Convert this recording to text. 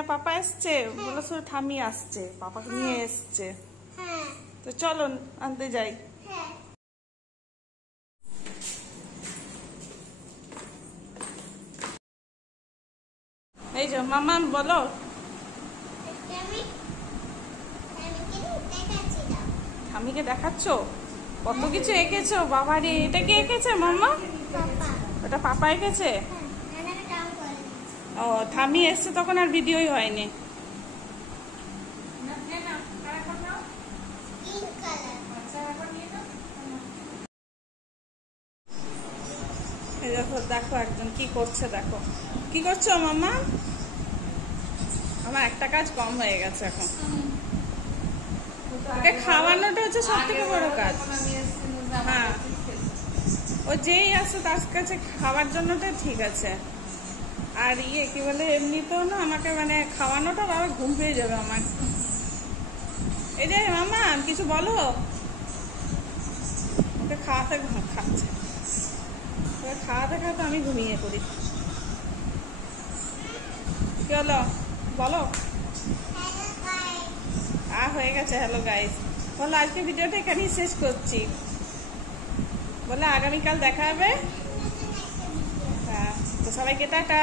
আর পাপা এসছে? বলো শুধু ঠামি আসছে, পাপাকে নিয়ে এসছে। তো চলো আনতে যাই। এই যে মামা বলো। ঠামিকে দেখাচ্ছ? কত কিছু এঁকেছো বাবারে। এটা কে এঁকেছে মাম্মা? ওটা পাপা এঁকেছে? ও ঠামি এসছে তখন আর ভিডিওই হয়নি। দেখো দেখো একজন কি করছে, দেখো কি করছো মাম্মা। আমার একটা কাজ কম হয়ে গেছে এখন। ওকে খাওয়ানোটা হচ্ছে সব থেকে বড় কাজ। হ্যাঁ, ও যেই আসে তার কাছে খাওয়ার জন্যটা ঠিক আছে। আর কি বলে, এমনিতেও না আমাকে মানে খাওয়ানোটা বাবা ঘুম পেয়ে যাবে আমার। এই যে মামা কিছু বলো। ওকে খাওয়াতে খাচ্ছে, ওকে খাওয়াতে খাওয়াতে আমি ঘুমিয়ে পড়ি। কি হলো বলো। হয়ে গেছে। হ্যালো গাইস, বলো আজকে ভিডিওটা এখানেই শেষ করছি। বলে আগামীকাল দেখা হবে। হ্যাঁ, তো সবাইকে টাটা।